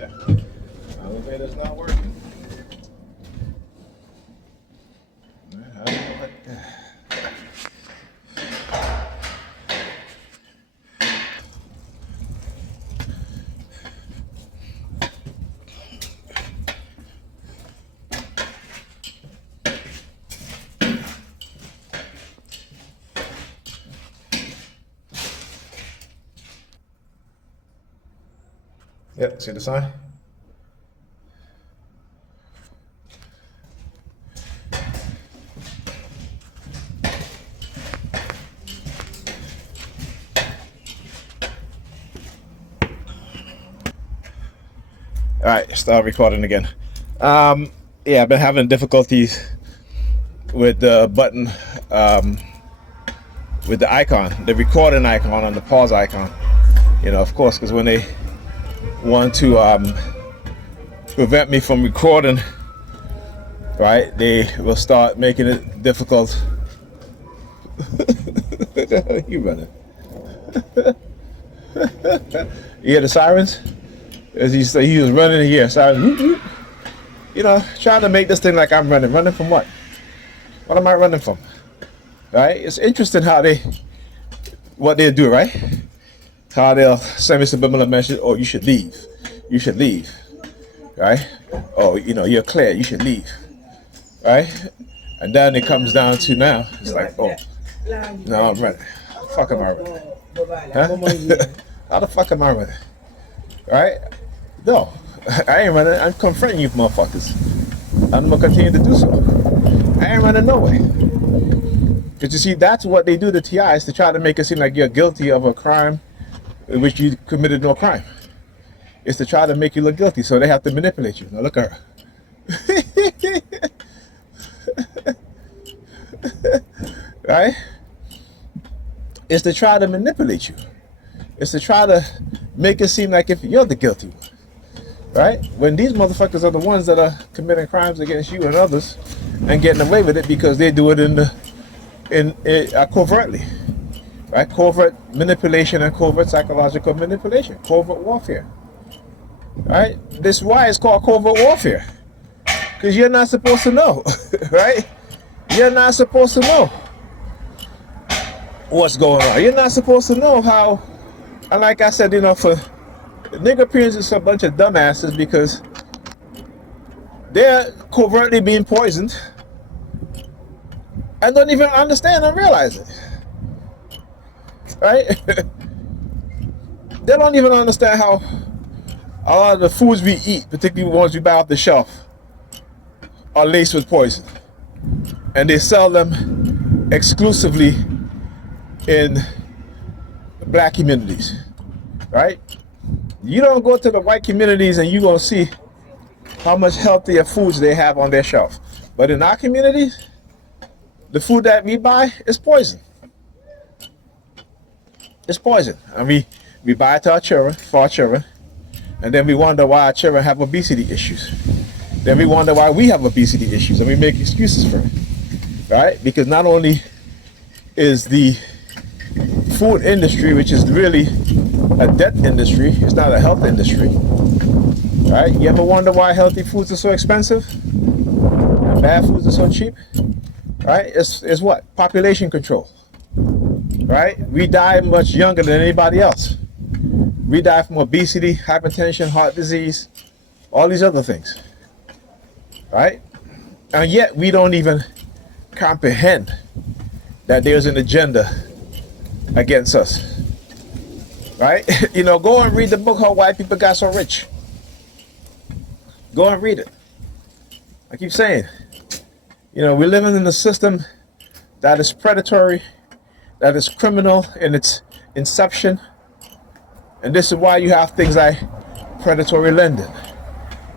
Elevator's not working. How do you know what? Yep, see the sign? All right, start recording again. Yeah, I've been having difficulties with the button, with the icon, the recording icon and the pause icon. You know, of course, because when they want to prevent me from recording, right, they will start making it difficult. You running? You hear the sirens? As he said, he was running here, sirens. You know, trying to make this thing like I'm running. Running from what? What am I running from? Right? It's interesting how what they'll do, right? How they'll send me subliminal message, oh, you should leave. You should leave. Right? Oh, you know, you're clear, you should leave. Right? And then it comes down to now, it's like, oh, no, I'm running. How the fuck am I running? Huh? How the fuck am I running? Right? No, I ain't running. I'm confronting you motherfuckers. I'm gonna continue to do so. I ain't running nowhere. Because you see, that's what they do to TI, is to try to make it seem like you're guilty of a crime in which you committed no crime. It's to try to make you look guilty, so they have to manipulate you. Now look at her. Right? It's to try to manipulate you. It's to try to make it seem like if you're the guilty one. Right? When these motherfuckers are the ones that are committing crimes against you and others and getting away with it because they do it covertly. Right? Covert manipulation and covert psychological manipulation. Covert warfare. Right? This is why it's called covert warfare. Because you're not supposed to know. Right? You're not supposed to know what's going on. You're not supposed to know how. And like I said, you know, for nigger peers is a bunch of dumbasses because they're covertly being poisoned and don't even understand and realize it. Right? They don't even understand how a lot of the foods we eat, particularly the ones we buy off the shelf, are laced with poison. And they sell them exclusively in black communities. Right? You don't go to the white communities and you're going to see how much healthier foods they have on their shelf. But in our communities, the food that we buy is poison. It's poison. And we buy it to our children, for our children, and then we wonder why our children have obesity issues. Then we wonder why we have obesity issues, and we make excuses for it. Right? Because not only is the food industry, which is really a death industry, it's not a health industry. Right? You ever wonder why healthy foods are so expensive and bad foods are so cheap? Right? It's what? Population control. Right? We die much younger than anybody else. We die from obesity, hypertension, heart disease, all these other things. Right? And yet we don't even comprehend that there's an agenda against us. Right? You know, go and read the book How White People Got So Rich. Go and read it. I keep saying, you know, we're living in a system that is predatory, that is criminal in its inception. And this is why you have things like predatory lending.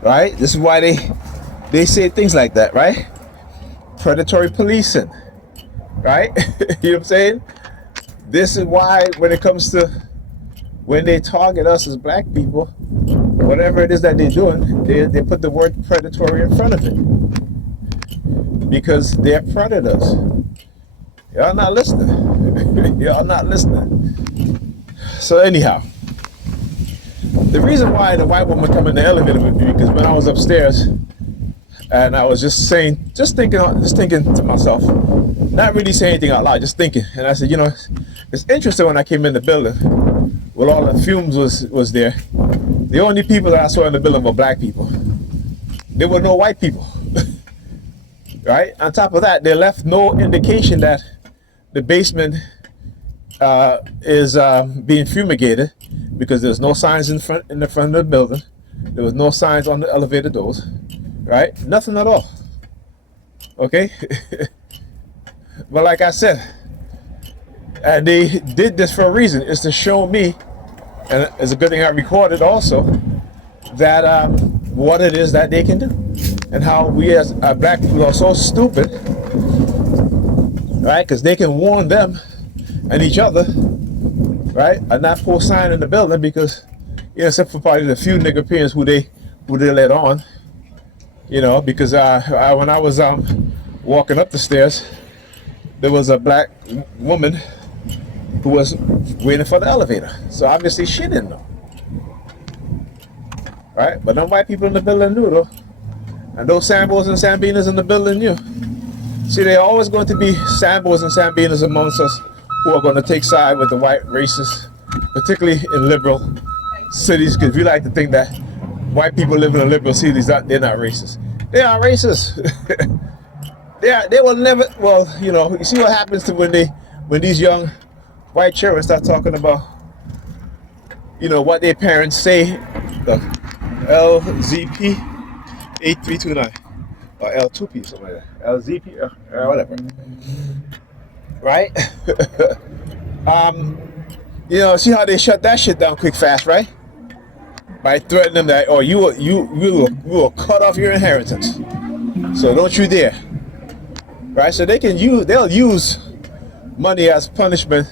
Right? This is why they say things like that, right? Predatory policing. Right? You know what I'm saying? This is why when it comes to when they target us as black people, whatever it is that they're doing, they put the word predatory in front of it. Because they're predators. Y'all not listening. Y'all not listening. So anyhow, The reason why the white woman come in the elevator with me, because when I was upstairs and I was just thinking to myself, not really saying anything out loud, just thinking. And I said, you know, it's interesting when I came in the building, with all the fumes was there. The only people that I saw in the building were black people. There were no white people. Right? On top of that, they left no indication that the basement is being fumigated, because there's no signs in the front of the building. There was no signs on the elevator doors. Right? Nothing at all. Okay? But like I said, and they did this for a reason. It's to show me, and it's a good thing I recorded also, that what it is that they can do, and how we as black people are so stupid, right? Because they can warn them and each other, right, and not post sign in the building, because, you know, except for probably the few Nigerians who they let on, you know, because when I was walking up the stairs, there was a black woman who was waiting for the elevator. So obviously she didn't know. Right? But them white people in the building knew though. And those Sambos and Sambinas in the building knew. See, there are always going to be Sambos and Sambinas amongst us who are going to take side with the white racists, particularly in liberal cities, because we like to think that white people living in liberal cities, they're not racist. They are racist. They will never, well, you know, you see what happens to when these young white children start talking about, you know, what their parents say, the LZP 8329 or L2P, something like that, LZP or whatever, right? You know, see how they shut that shit down quick fast, right? By threatening them that, oh, you will cut off your inheritance, so don't you dare. Right, so they'll use money as punishment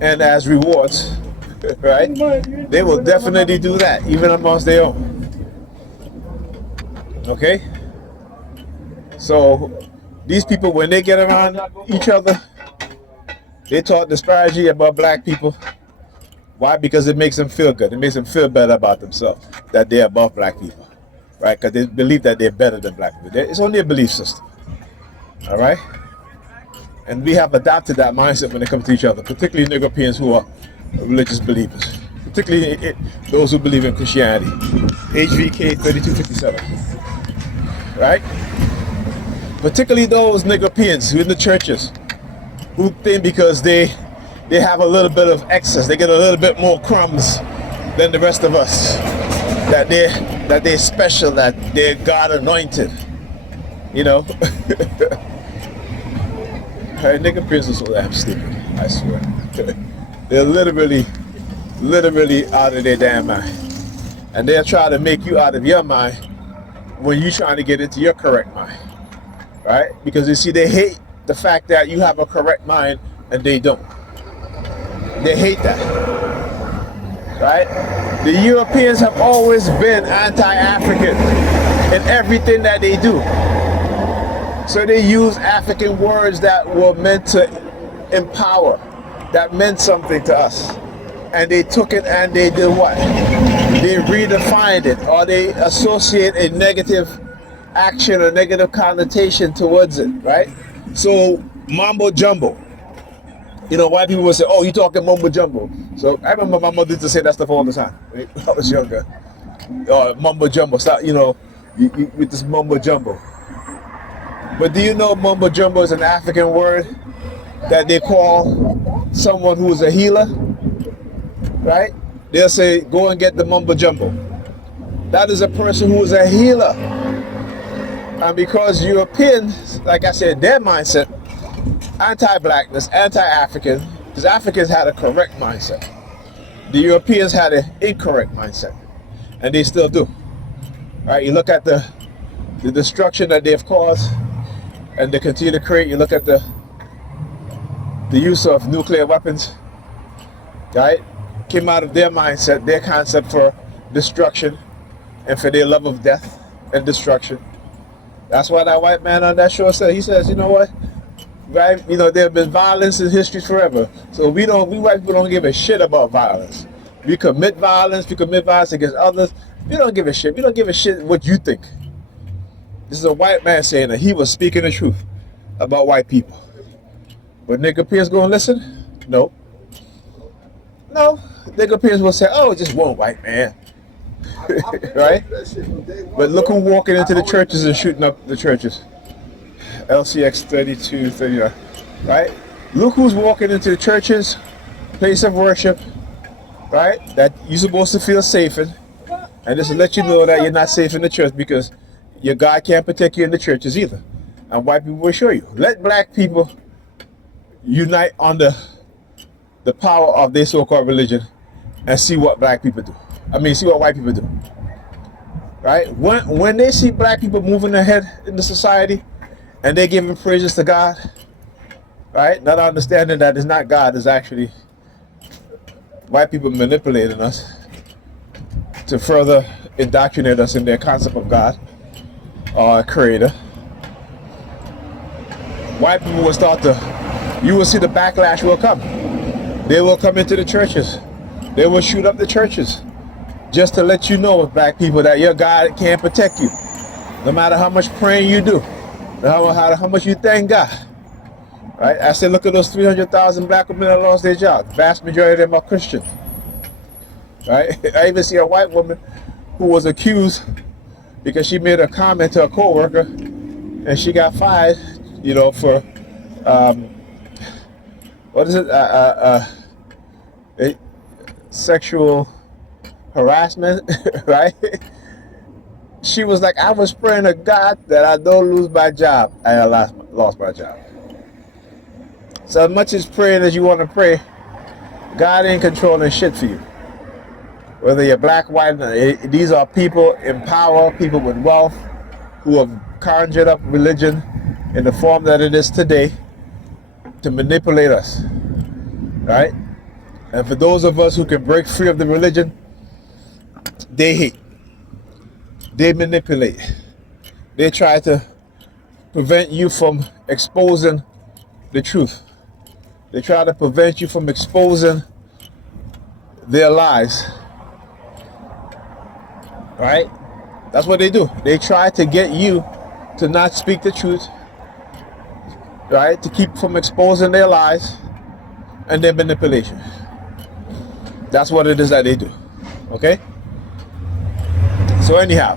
and as rewards, right? They will definitely do that, even amongst their own. Okay? So these people, when they get around each other, they talk disparagingly about black people. Why? Because it makes them feel good. It makes them feel better about themselves, that they're above black people, right? Because they believe that they're better than black people. It's only a belief system. All right, and we have adopted that mindset when it comes to each other, particularly Nigerians who are religious believers, particularly those who believe in Christianity. HVK 3257, right? Particularly those Nigerians who in the churches who think because they have a little bit of excess, they get a little bit more crumbs than the rest of us, that they're special, that they're God anointed, you know. Nigga Prince is so damn stupid, I swear. They're literally out of their damn mind. And they'll try to make you out of your mind when you're trying to get into your correct mind. Right? Because you see, they hate the fact that you have a correct mind and they don't. They hate that. Right? The Europeans have always been anti-African in everything that they do. So they use African words that were meant to empower, that meant something to us. And they took it and they did what? They redefined it, or they associate a negative action or negative connotation towards it, right? So mumbo jumbo. You know, white people will say, oh, you talking mumbo jumbo. So I remember my mother used to say that stuff all the time when I was younger. Mumbo jumbo, stop, you know, with this mumbo jumbo. But do you know mumbo jumbo is an African word that they call someone who is a healer, right? They'll say, go and get the mumbo jumbo. That is a person who is a healer. And because Europeans, like I said, their mindset, anti-blackness, anti-African, because Africans had a correct mindset. The Europeans had an incorrect mindset, and they still do. Right? You look at the destruction that they've caused, and they continue to create. You look at the use of nuclear weapons, right? Came out of their mindset, their concept for destruction, and for their love of death and destruction. That's why that white man on that show said, he says, you know what? Right? You know, there have been violence in history forever. So we white people don't give a shit about violence. If you commit violence, against others, we don't give a shit. We don't give a shit what you think. This is a white man saying that he was speaking the truth about white people. But nigga Pierce gonna listen? No. No. Nigga Pierce will say, oh, just one white man. Right? But look who walking into the churches and shooting up the churches. LCX 3239. Right? Look who's walking into the churches, place of worship, right? That you're supposed to feel safe in. And just to let you know that you're not safe in the church because your God can't protect you in the churches either. And white people will show you. Let black people unite under the power of their so-called religion and see what black people do. See what white people do. Right? When they see black people moving ahead in the society and they're giving praises to God, right? Not understanding that it's not God, it's actually white people manipulating us to further indoctrinate us in their concept of God or a creator. White people will start to, you will see the backlash will come. They will come into the churches. They will shoot up the churches just to let you know, black people, that your God can't protect you. No matter how much praying you do, how much you thank God. Right? I said, look at those 300,000 black women that lost their jobs. Vast majority of them are Christian. Right? I even see a white woman who was accused because she made a comment to a co-worker and she got fired, for what is it? Sexual harassment, right? She was like, I was praying to God that I don't lose my job. And I lost my job. So as much as praying as you want to pray, God ain't controlling shit for you. Whether you're black, white, these are people in power, people with wealth, who have conjured up religion in the form that it is today to manipulate us, right? And for those of us who can break free of the religion, they hate, they manipulate, they try to prevent you from exposing the truth. They try to prevent you from exposing their lies, right? That's what they do. They try to get you to not speak the truth, right? To keep from exposing their lies and their manipulation. That's what it is that they do. Okay? So anyhow,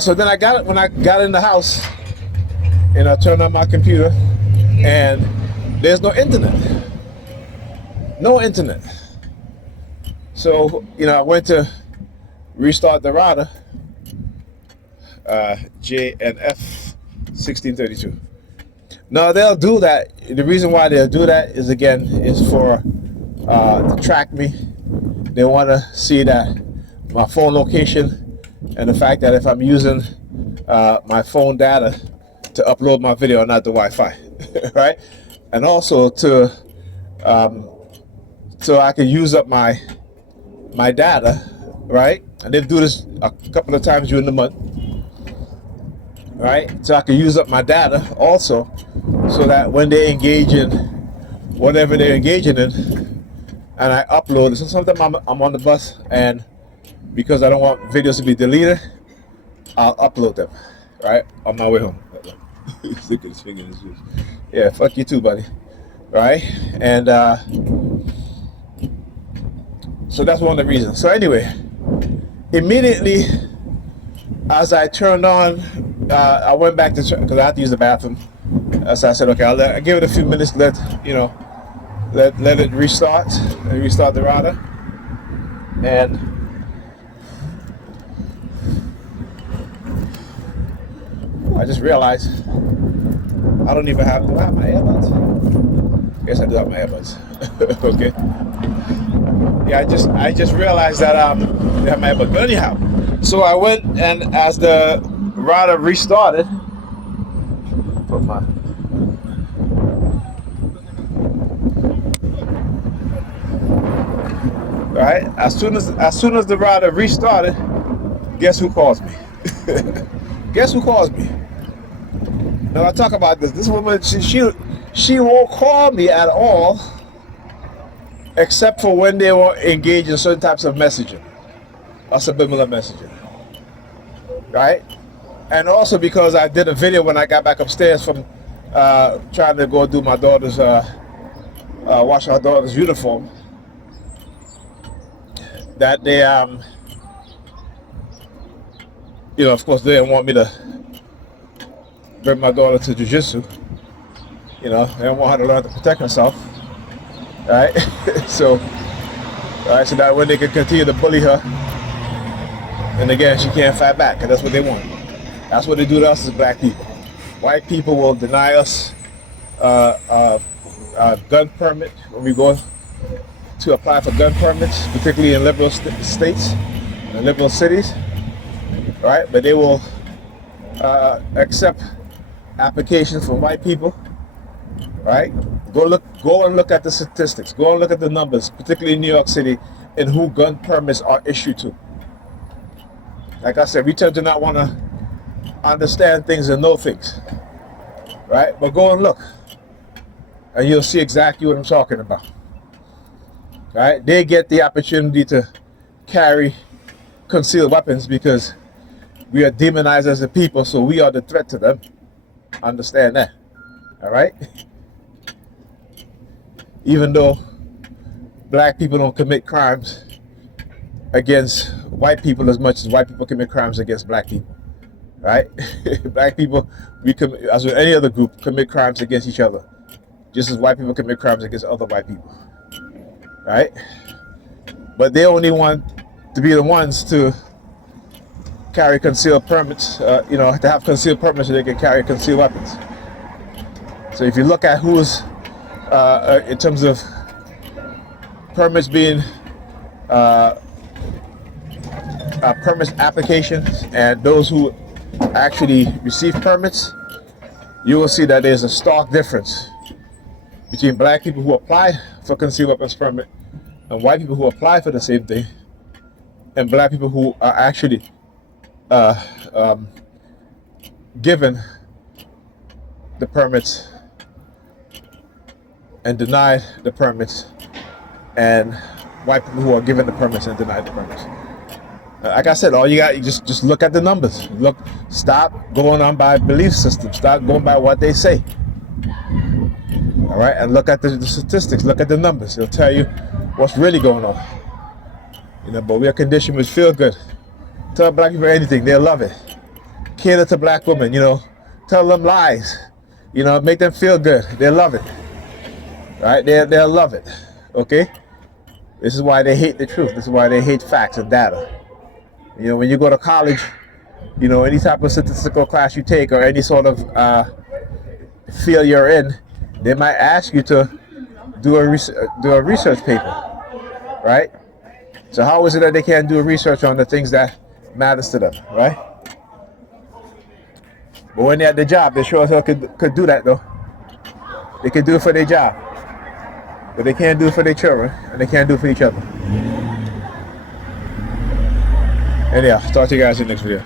so then when I got in the house and I turned on my computer and there's no internet. No internet. So, I went to restart the router, JNF 1632. Now they'll do that. The reason why they'll do that is for to track me. They want to see that my phone location and the fact that if I'm using my phone data to upload my video, not the Wi-Fi, right? And also to so I can use up my data, right? And they do this a couple of times during the month, right? So I can use up my data also, so that when they engage in whatever they're engaging in, and I upload it. So sometimes I'm on the bus, and because I don't want videos to be deleted, I'll upload them, right, on my way home. Stick his finger in his juice. Yeah, fuck you too, buddy. Right? And so that's one of the reasons. So anyway, immediately as I turned on, I went back to because I had to use the bathroom. So I said, okay, I'll give it a few minutes. Let it restart. Restart the router. And I just realized I don't even have. Do I have my earbuds? I guess I do have my earbuds. Okay. Yeah, I just realized that I have my earbuds. But anyhow, so I went, and as the router restarted, put my right. As soon as the router restarted, guess who calls me? Guess who calls me? Now I talk about this. This woman, she won't call me at all except for when they were engaged in certain types of messaging, or subliminal messaging, right? And also because I did a video when I got back upstairs from trying to go do my daughter's, wash our daughter's uniform, that they, you know, of course, they didn't want me to bring my daughter to jiu-jitsu. You know, they didn't want her to learn to protect herself, right? So that when they could continue to bully her, and again, she can't fight back, and that's what they want. That's what they do to us as black people. White people will deny us gun permit when we go to apply for gun permits, particularly in liberal states and liberal cities, right? But they will accept applications from white people, right? Go and look at the statistics. Go and look at the numbers, particularly in New York City, and who gun permits are issued to. Like I said, we tend to not want to understand things and know things, right? But go and look, and you'll see exactly what I'm talking about. Right? They get the opportunity to carry concealed weapons because we are demonized as a people, so we are the threat to them. Understand that. All right? Even though black people don't commit crimes against white people as much as white people commit crimes against black people. Right? Black people, as with any other group, commit crimes against each other, just as white people commit crimes against other white people. Right? But they only want to be the ones to carry concealed permits, you know, to have concealed permits so they can carry concealed weapons. So if you look at who's, in terms of permits being, permits applications and those who actually receive permits, you will see that there's a stark difference between black people who apply for concealed weapons permit and white people who apply for the same thing, and black people who are actually given the permits and denied the permits, and white people who are given the permits and denied the permits. Like I said, all you got, you just look at the numbers. Stop going on by belief systems. Stop going by what they say. All right, and look at the statistics. Look at the numbers. It'll tell you what's really going on. You know, but we are conditioned with feel good. Tell black people anything, they'll love it. Cater to black women, you know, tell them lies. You know, make them feel good. They'll love it. Right? They'll love it. Okay? This is why they hate the truth. This is why they hate facts and data. You know, when you go to college, you know, any type of statistical class you take or any sort of field you're in, they might ask you to do a research paper, right? So how is it that they can't do a research on the things that matters to them, right? But when they're at the job, they sure as hell could do that though. They could do it for their job, but they can't do it for their children, and they can't do it for each other. And yeah, talk to you guys in the next video.